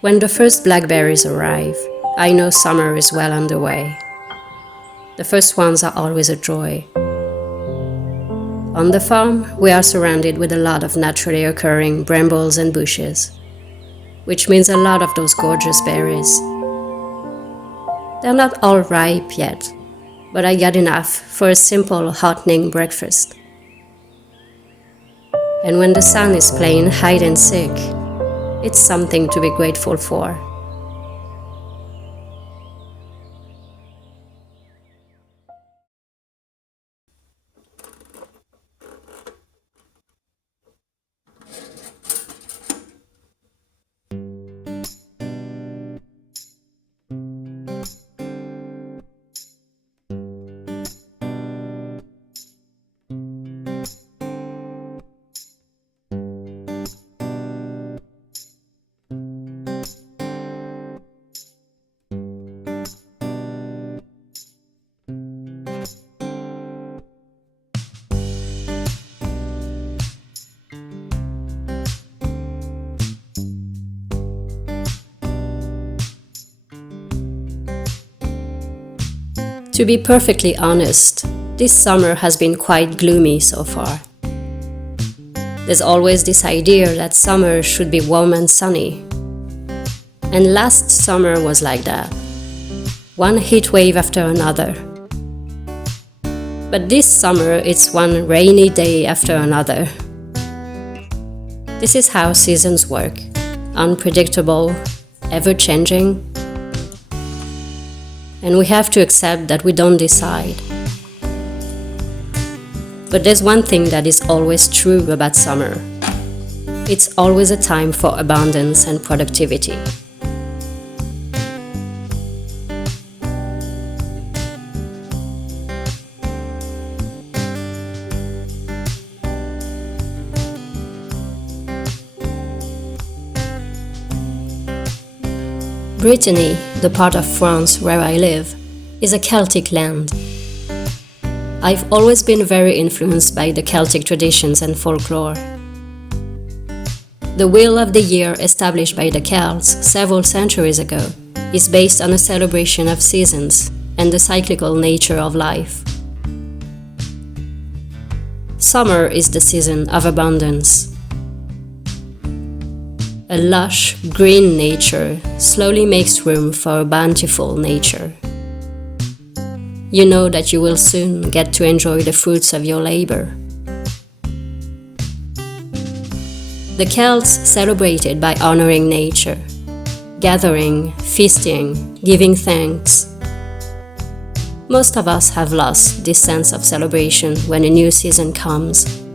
When the first blackberries arrive, I know summer is well underway. The first ones are always a joy. On the farm, we are surrounded with a lot of naturally occurring brambles and bushes, which means a lot of those gorgeous berries. They're not all ripe yet, but I got enough for a simple heartening breakfast. And when the sun is playing hide and seek, it's something to be grateful for. To be perfectly honest, this summer has been quite gloomy so far. There's always this idea that summer should be warm and sunny. And last summer was like that. One heat wave after another. But this summer it's one rainy day after another. This is how seasons work. Unpredictable, ever-changing. And we have to accept that we don't decide. But there's one thing that is always true about summer. It's always a time for abundance and productivity. Brittany, the part of France where I live, is a Celtic land. I've always been very influenced by the Celtic traditions and folklore. The Wheel of the Year established by the Celts several centuries ago is based on a celebration of seasons and the cyclical nature of life. Summer is the season of abundance. A lush, green nature slowly makes room for a bountiful nature. You know that you will soon get to enjoy the fruits of your labor. The Celts celebrated by honoring nature, gathering, feasting, giving thanks. Most of us have lost this sense of celebration when a new season comes.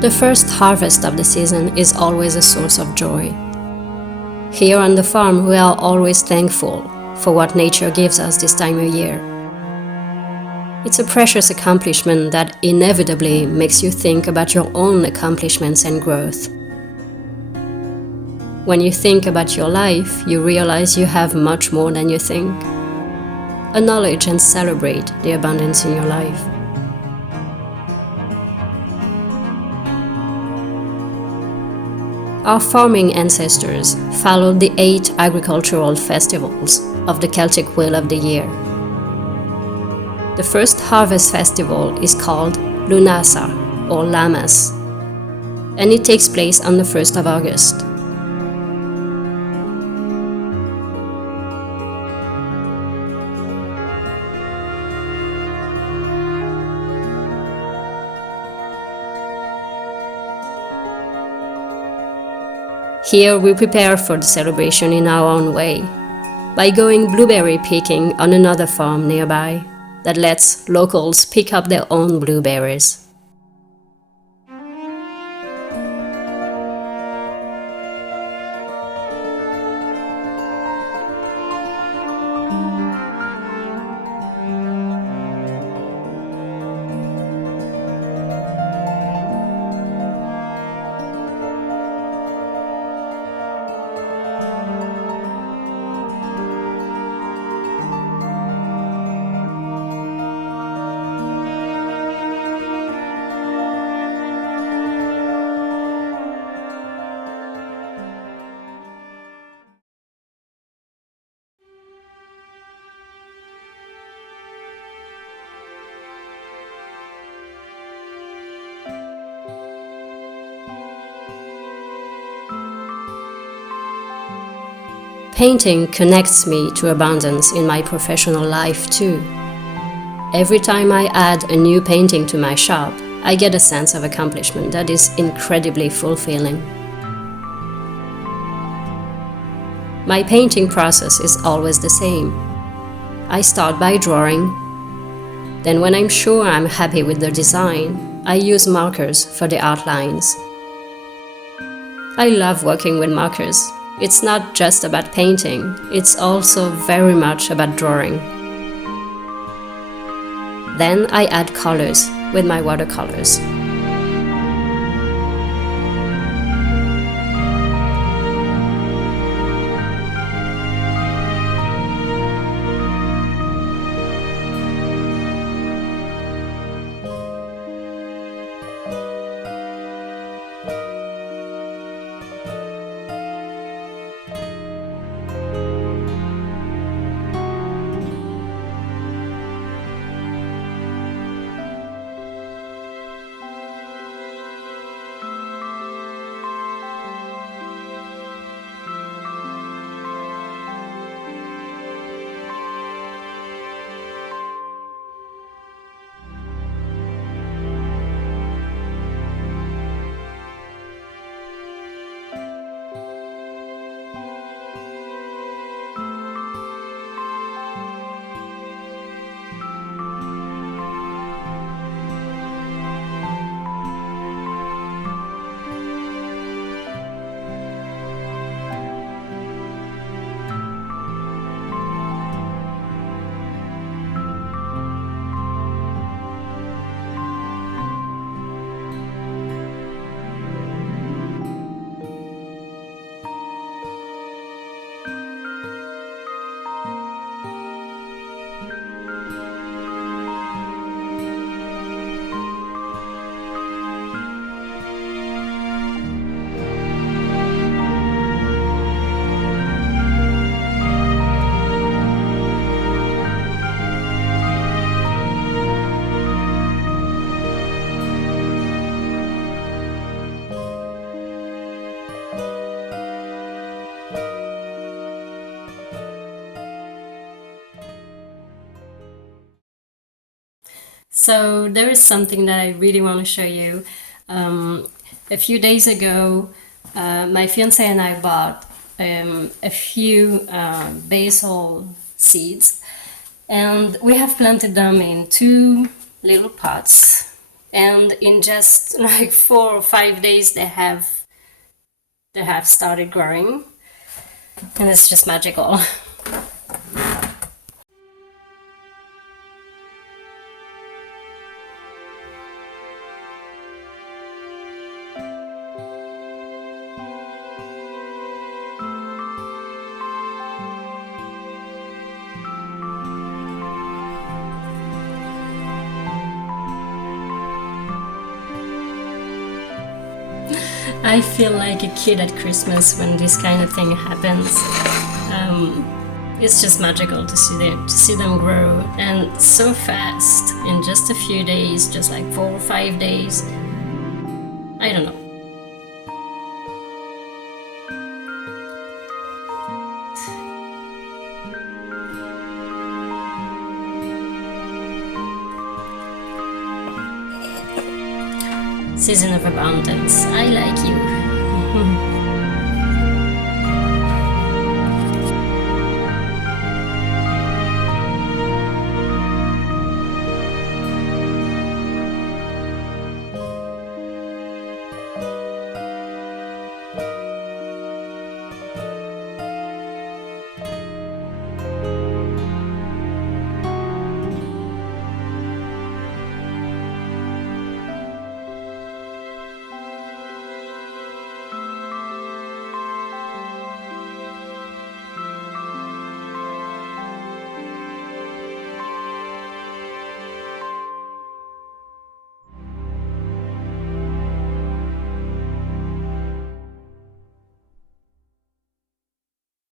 The first harvest of the season is always a source of joy. Here on the farm, we are always thankful for what nature gives us this time of year. It's a precious accomplishment that inevitably makes you think about your own accomplishments and growth. When you think about your life, you realize you have much more than you think. Acknowledge and celebrate the abundance in your life. Our farming ancestors followed the 8 agricultural festivals of the Celtic Wheel of the Year. The first harvest festival is called Lunasa or Lammas, and it takes place on the 1st of August. Here we prepare for the celebration in our own way, by going blueberry picking on another farm nearby that lets locals pick up their own blueberries. Painting connects me to abundance in my professional life too. Every time I add a new painting to my shop, I get a sense of accomplishment that is incredibly fulfilling. My painting process is always the same. I start by drawing. Then when I'm sure I'm happy with the design, I use markers for the outlines. I love working with markers. It's not just about painting, it's also very much about drawing. Then I add colors with my watercolors. So there is something that I really want to show you. A few days ago, my fiance and I bought a few basil seeds, and we have planted them in 2 little pots. And in just like 4 or 5 days, they have started growing, and it's just magical. I feel like a kid at Christmas when this kind of thing happens. It's just magical to see them grow, and so fast in just a few days, just like 4 or 5 days. I don't know. Season of abundance. I